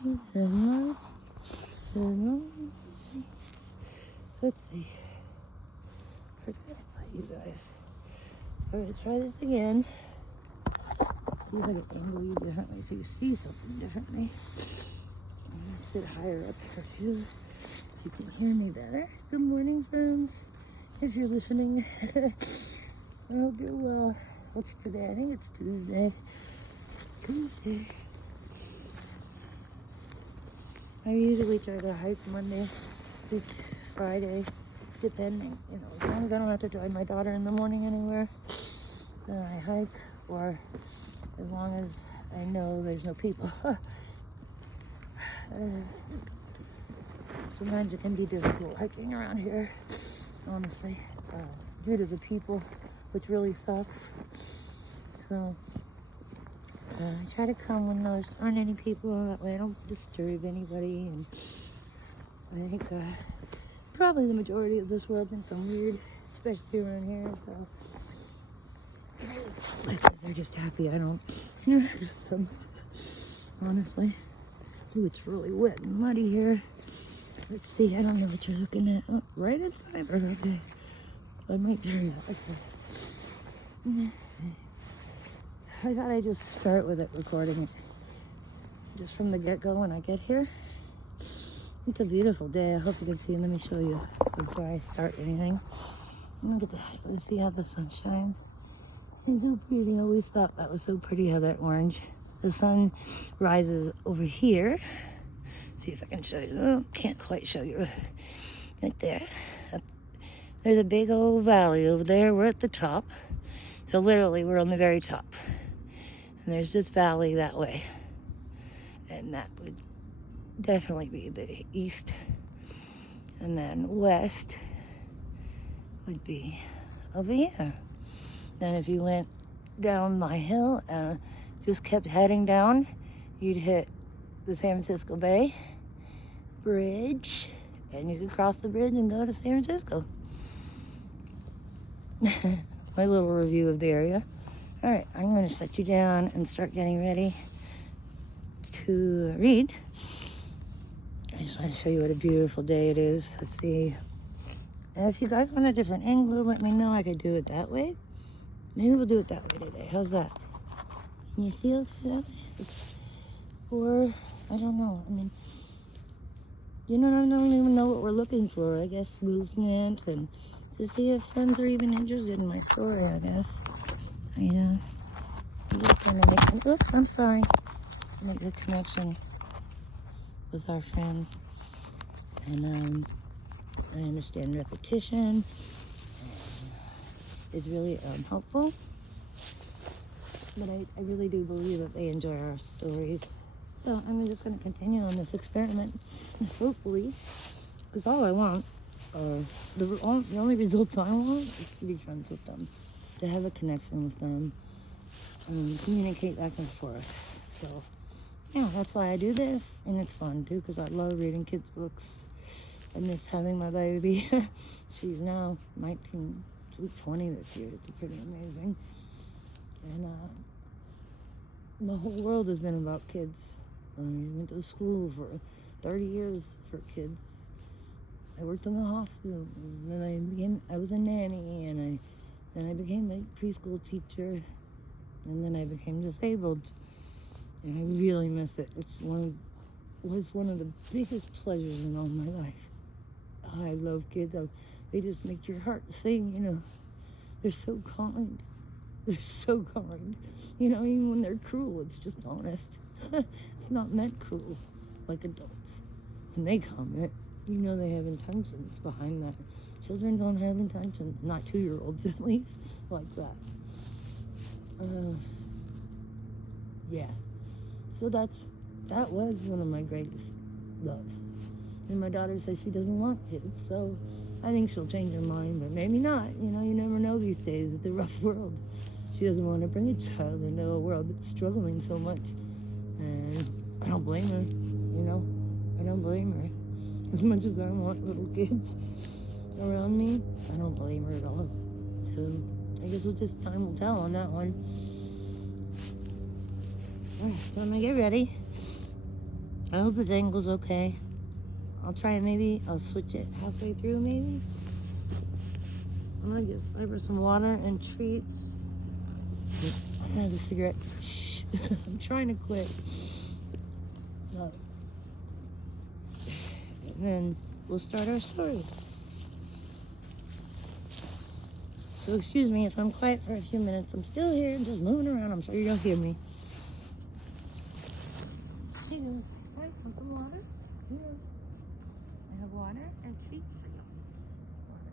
Good morning. Good morning. Let's see. Forget about you guys. All right, try this again. See if I can angle you differently so you see something differently. I'm gonna sit higher up for you so you can hear me better. Good morning, friends. If you're listening, I hope you're well. What's today? I think it's Tuesday. I usually try to hike Monday through Friday, depending, as long as I don't have to drive my daughter in the morning anywhere, then I hike, or as long as I know there's no people. Sometimes it can be difficult hiking around here, honestly, due to the people, which really sucks. So I try to come when there aren't any people, that way I don't disturb anybody, and I think probably the majority of this world thinks I'm weird, especially around here, so they're just happy I don't interact them, honestly. Ooh, it's really wet and muddy here. Let's see, I don't know what you're looking at. Oh, right inside, okay. I might turn that, okay. I thought I'd just start with it, recording it just from the get-go when I get here. It's a beautiful day. I hope you can see. Let me show you before I start anything. Look at that. Let's see how the sun shines. It's so pretty. I always thought that was so pretty, how that orange. The sun rises over here. See if I can show you. Oh, can't quite show you. Right there. There's a big old valley over there. We're at the top. So literally, we're on the very top. And there's this valley that way. And that would definitely be the east. And then west would be over here. Then if you went down my hill and just kept heading down, you'd hit the San Francisco Bay Bridge. And you could cross the bridge and go to San Francisco. My little review of the area. All right, I'm going to set you down and start getting ready to read. I just want to show you what a beautiful day it is. Let's see. And if you guys want a different angle, let me know. I could do it that way. Maybe we'll do it that way today. How's that? Can you see it that way? Or, I don't know. I mean, I don't even know what we're looking for. I guess movement, and to see if friends are even interested in my story, I guess. I'm just trying to make a connection with our friends. And I understand repetition is really helpful. But I really do believe that they enjoy our stories. So I'm just going to continue on this experiment, hopefully, because all I want, the only results I want is to be friends with them, to have a connection with them, and communicate back and forth. So, yeah, that's why I do this, and it's fun too, because I love reading kids' books. I miss having my baby. She's now 19, she'll be 20 this year. It's pretty amazing. And the whole world has been about kids. I went to school for 30 years for kids. I worked in the hospital, and then I was a nanny, and then I became a preschool teacher, and then I became disabled, and I really miss it. Was one of the biggest pleasures in all my life. I love kids. They just make your heart sing, They're so kind. They're so kind. Even when they're cruel, it's just honest. It's not meant cruel like adults. When they comment, they have intentions behind that. Children don't have intentions, not 2-year-olds at least, like that. Yeah. So that was one of my greatest loves. And my daughter says she doesn't want kids, so I think she'll change her mind, but maybe not. You never know these days. It's a rough world. She doesn't want to bring a child into a world that's struggling so much. And I don't blame her, I don't blame her. As much as I want little kids around me, I don't blame her at all. So I guess time will tell on that one. All right, so I'm gonna get ready. I hope this angle's okay. I'll try it maybe. I'll switch it halfway through maybe. I'm gonna give Cyber some water and treats. I'm gonna have a cigarette. Shh. I'm trying to quit. No. And then we'll start our story. So excuse me if I'm quiet for a few minutes. I'm still here, just moving around. I'm sure you'll hear me. Hey, want some water? Yeah. I have water and treats for you. Water.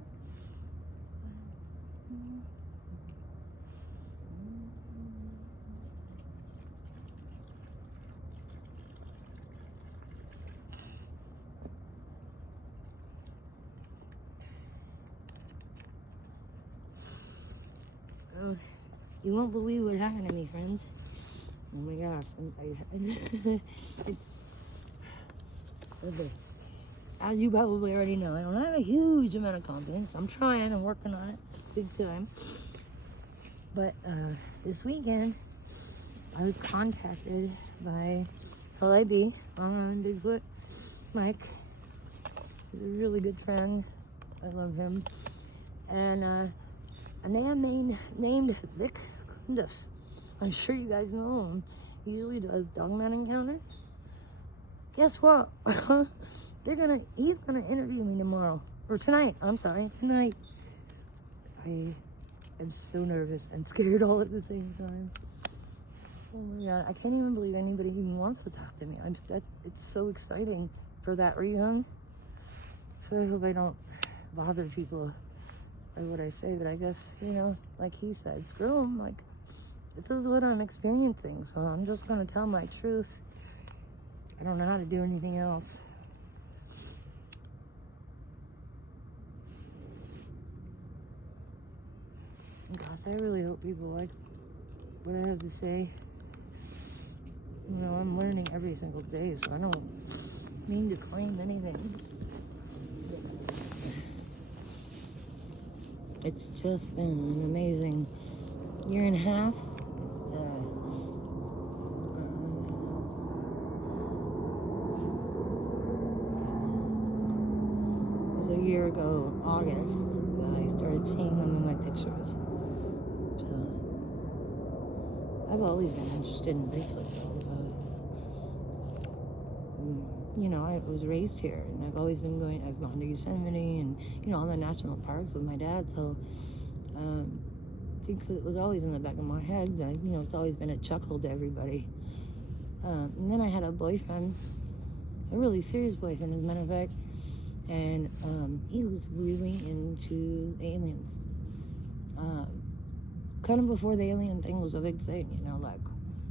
Oh, you won't believe what happened to me, friends. Oh my gosh. As you probably already know, I don't have a huge amount of confidence. I'm trying, I'm working on it big time. But this weekend, I was contacted by LIB, Arnold Bigfoot, Mike. He's a really good friend. I love him. And a man named Vic Kundus. I'm sure you guys know him. He usually does dogman encounters. Guess what? He's gonna interview me tomorrow. Or tonight, I'm sorry, tonight. I am so nervous and scared all at the same time. Oh my God, I can't even believe anybody even wants to talk to me. It's so exciting for that reason. So I hope I don't bother people by what I say, but I guess, like he said, screw him. Like, this is what I'm experiencing, so I'm just gonna tell my truth. I don't know how to do anything else. Gosh, I really hope people like what I have to say. I'm learning every single day, so I don't mean to claim anything. It's just been an amazing year and a half. It was a year ago, August, that I started seeing them in my pictures. So, I've always been interested in Bigfoot, though. I was raised here, and I've always been I've gone to Yosemite and, all the national parks with my dad, so Bigfoot was always in the back of my head. It's always been a chuckle to everybody. And then I had a boyfriend, a really serious boyfriend, as a matter of fact, and he was really into aliens. Kind of before the alien thing was a big thing, like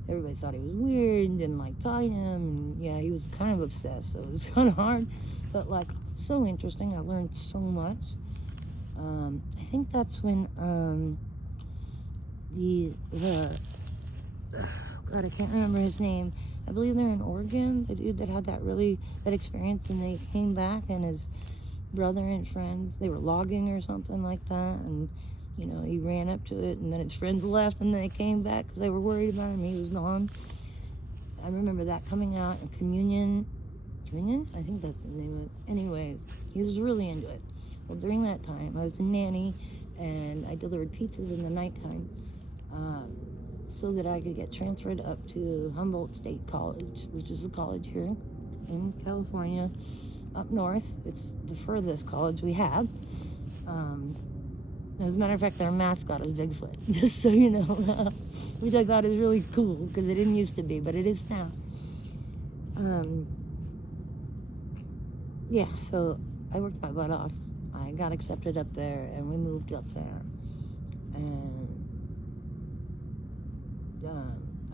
everybody thought he was weird and didn't like talking to him. And yeah, he was kind of obsessed, so it was kind of hard, but like so interesting. I learned so much. I think that's when God, I can't remember his name. I believe they're in Oregon. The dude that had that experience, and they came back, and his brother and friends, they were logging or something like that, and he ran up to it, and then his friends left, and they came back because they were worried about him. He was gone. I remember that coming out, and Communion, I think that's the name of it. Anyway, he was really into it. Well, during that time, I was a nanny, and I delivered pizzas in the nighttime so that I could get transferred up to Humboldt State College, which is a college here in California, up north. It's the furthest college we have. As a matter of fact, their mascot is Bigfoot, just so you know, which I thought is really cool because it didn't used to be, but it is now. Yeah, so I worked my butt off. I got accepted up there, and we moved up there. And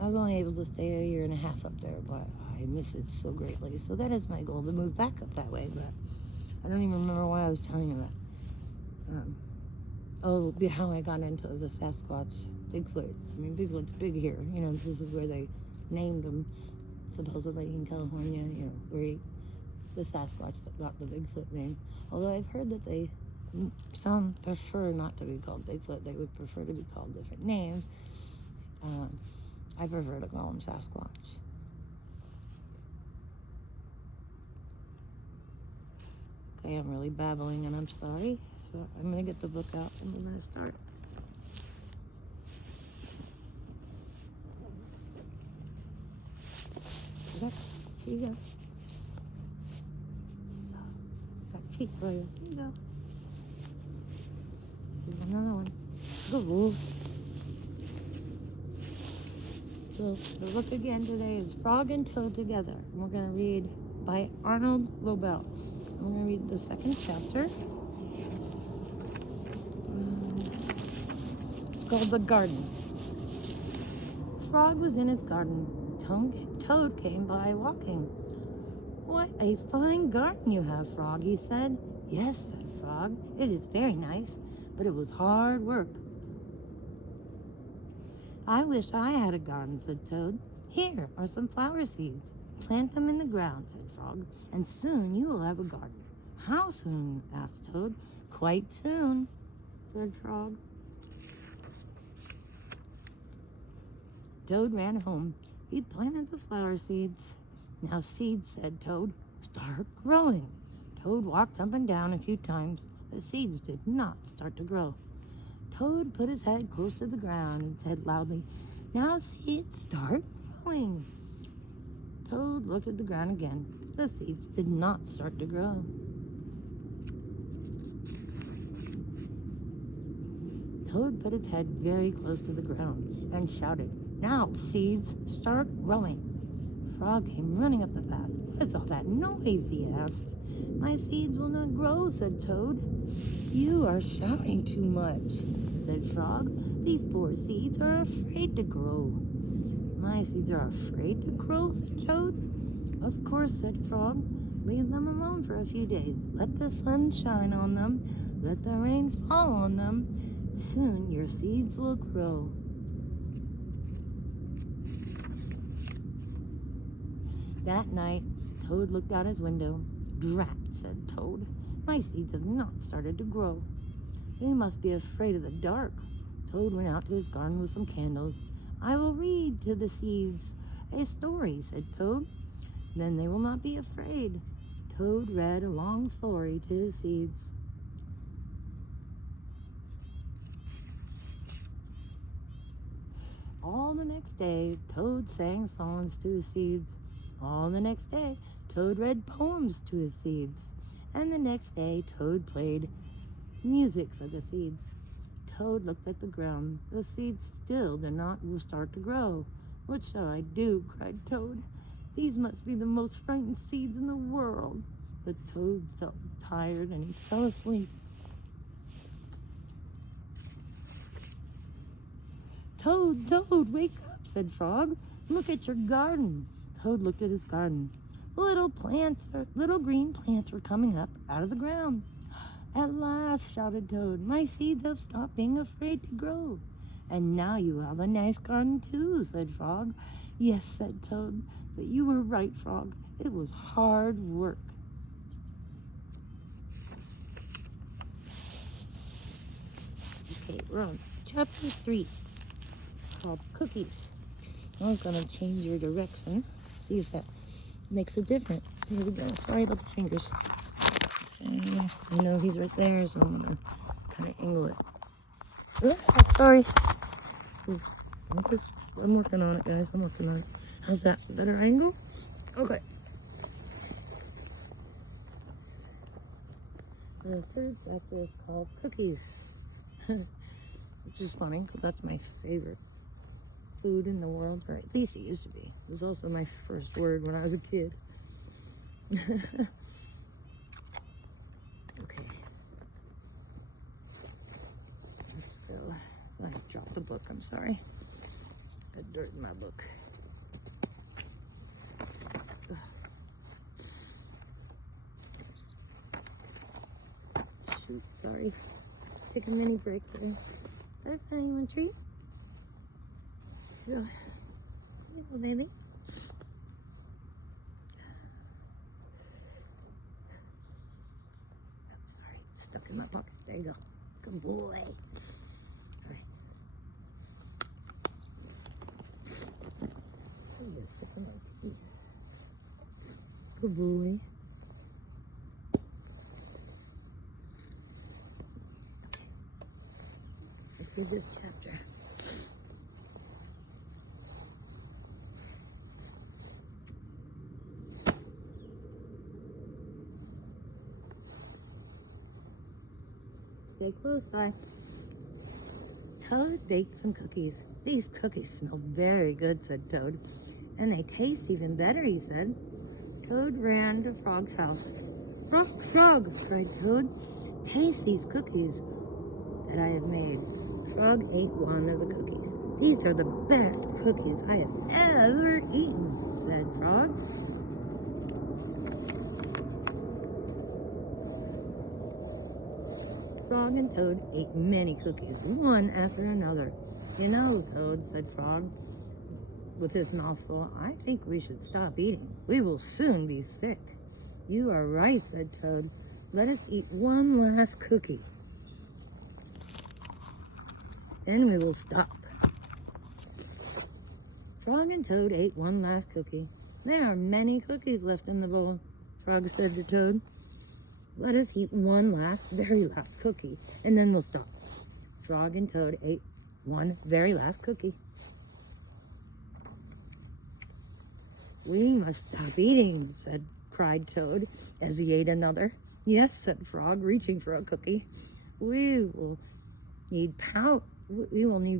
I was only able to stay a year and a half up there, but I miss it so greatly. So that is my goal, to move back up that way, but I don't even remember why I was telling you that. How I got into the Sasquatch, Bigfoot. I mean, Bigfoot's big here. This is where they named him, supposedly in California, where the Sasquatch that got the Bigfoot name. Although I've heard that some prefer not to be called Bigfoot. They would prefer to be called different names. I prefer to call him Sasquatch. Okay, I'm really babbling and I'm sorry. So I'm going to get the book out and we're going to start. Okay, here you go. Got a treat for you. Here you go. Here's another one. Good wolf. So the book again today is Frog and Toad Together. And we're going to read by Arnold Lobel. I'm going to read the second chapter. It's called The Garden. Frog was in his garden. Toad came by walking. "What a fine garden you have, Frog," he said. "Yes," said Frog, "it is very nice, but it was hard work." "I wish I had a garden," said Toad. "Here are some flower seeds. Plant them in the ground," said Frog, "and soon you will have a garden." "How soon?" asked Toad. "Quite soon," said Frog. Toad ran home. He planted the flower seeds. "Now, seeds," said Toad, "start growing." Toad walked up and down a few times. The seeds did not start to grow. Toad put his head close to the ground and said loudly, "Now, seeds, start growing." Toad looked at the ground again. The seeds did not start to grow. Toad put his head very close to the ground and shouted, "Now, seeds, start growing." Frog came running up the path. "What's all that noise?" he asked. "My seeds will not grow," said Toad. "You are shouting too much," said Frog. "These poor seeds are afraid to grow." "My seeds are afraid to grow," said Toad. "Of course," said Frog. "Leave them alone for a few days. Let the sun shine on them. Let the rain fall on them. Soon your seeds will grow." That night, Toad looked out his window. "Drat," said Toad. "My seeds have not started to grow. They must be afraid of the dark." Toad went out to his garden with some candles. "I will read to the seeds a story," said Toad. "Then they will not be afraid." Toad read a long story to his seeds. All the next day, Toad sang songs to his seeds. All the next day, Toad read poems to his seeds. And the next day, Toad played music for the seeds. Toad looked at the ground. The seeds still did not start to grow. "What shall I do?" cried Toad. "These must be the most frightened seeds in the world." The Toad felt tired and he fell asleep. "Toad, Toad, wake up," said Frog. "Look at your garden." Toad looked at his garden. Little green plants were coming up out of the ground. "At last," shouted Toad, "my seeds have stopped being afraid to grow." "And now you have a nice garden too," said Frog. "Yes," said Toad, "but you were right, Frog. It was hard work." Okay, we're on chapter 3, called Cookies. I was going to change your direction, see if that makes a difference. Here we go. Sorry about the fingers. Okay, I know he's right there, so I'm going to kind of angle it. Oh, sorry. I'm working on it, guys. I'm working on it. How's that? Better angle? Okay. The third chapter is called Cookies. Which is funny, because that's my favorite food in the world, or at least it used to be. It was also my first word when I was a kid. Okay. Let's go. I dropped the book, I'm sorry. Got dirt in my book. Shoot, sorry. Take a mini break there. That's how you want to treat? Here you go, baby. Oh, sorry, it's stuck in my pocket. There you go. Good boy. All right. Good boy. through this chapter. Stay close by. Toad baked some cookies. These cookies smell very good, said Toad. And they taste even better, he said. Toad ran to Frog's house. Frog, Frog, cried Toad. Taste these cookies that I have made. Frog ate one of the cookies. These are the best cookies I have ever eaten, said Frog. Frog and Toad ate many cookies, one after another. You know, Toad, said Frog, with his mouth full, I think we should stop eating. We will soon be sick. You are right, said Toad. Let us eat one last cookie. Then we will stop. Frog and Toad ate one last cookie. There are many cookies left in the bowl, Frog said to Toad. Let us eat one very last cookie, and then we'll stop. Frog and Toad ate one very last cookie. We must stop eating, cried Toad as he ate another. Yes, said Frog, reaching for a cookie. We will need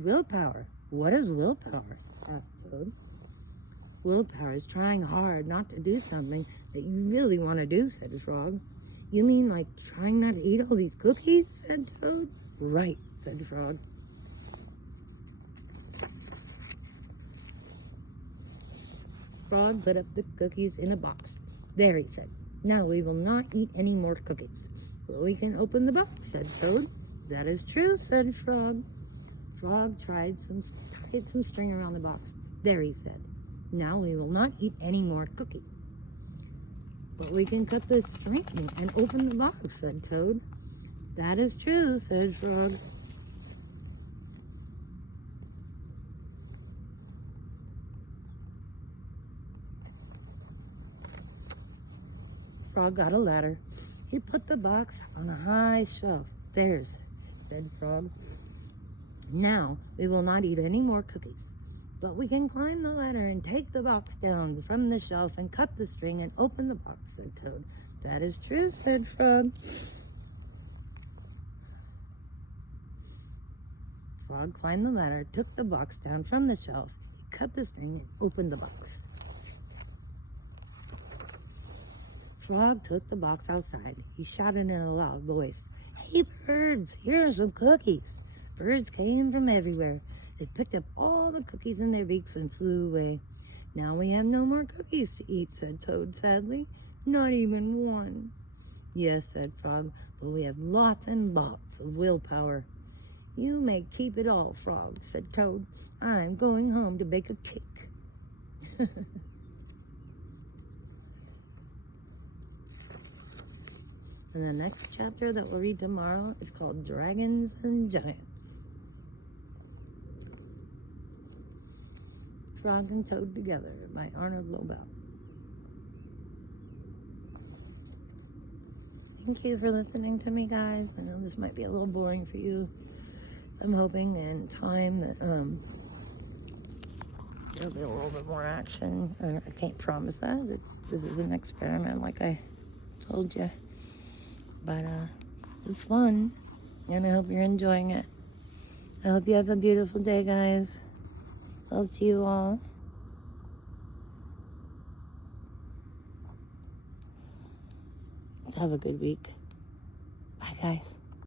willpower. What is willpower? Asked Toad. Willpower is trying hard not to do something that you really want to do, said Frog. You mean like trying not to eat all these cookies? Said Toad. Right, said Frog. Frog put up the cookies in a box. There, he said. Now we will not eat any more cookies. Well, we can open the box, said Toad. That is true, said Frog. Frog tied some string around the box. There, he said. Now we will not eat any more cookies. But we can cut the string and open the box, said Toad. That is true, said Frog. Frog got a ladder. He put the box on a high shelf. There's, said Frog. Now we will not eat any more cookies. But we can climb the ladder and take the box down from the shelf and cut the string and open the box, said Toad. That is true, said Frog. Frog climbed the ladder, took the box down from the shelf, cut the string, and opened the box. Frog took the box outside. He shouted in a loud voice, Hey birds, here are some cookies. Birds came from everywhere. They picked up all the cookies in their beaks and flew away. Now we have no more cookies to eat, said Toad sadly. Not even one. Yes, said Frog, but we have lots and lots of willpower. You may keep it all, Frog, said Toad. I'm going home to bake a cake. And the next chapter that we'll read tomorrow is called Dragons and Giants. Frog and Toad Together by Arnold Lobel. Thank you for listening to me, guys. I know this might be a little boring for you. I'm hoping in time that there'll be a little bit more action. I can't promise that. This is an experiment, like I told you. But it's fun, and I hope you're enjoying it. I hope you have a beautiful day, guys. Love to you all. Have a good week. Bye, guys.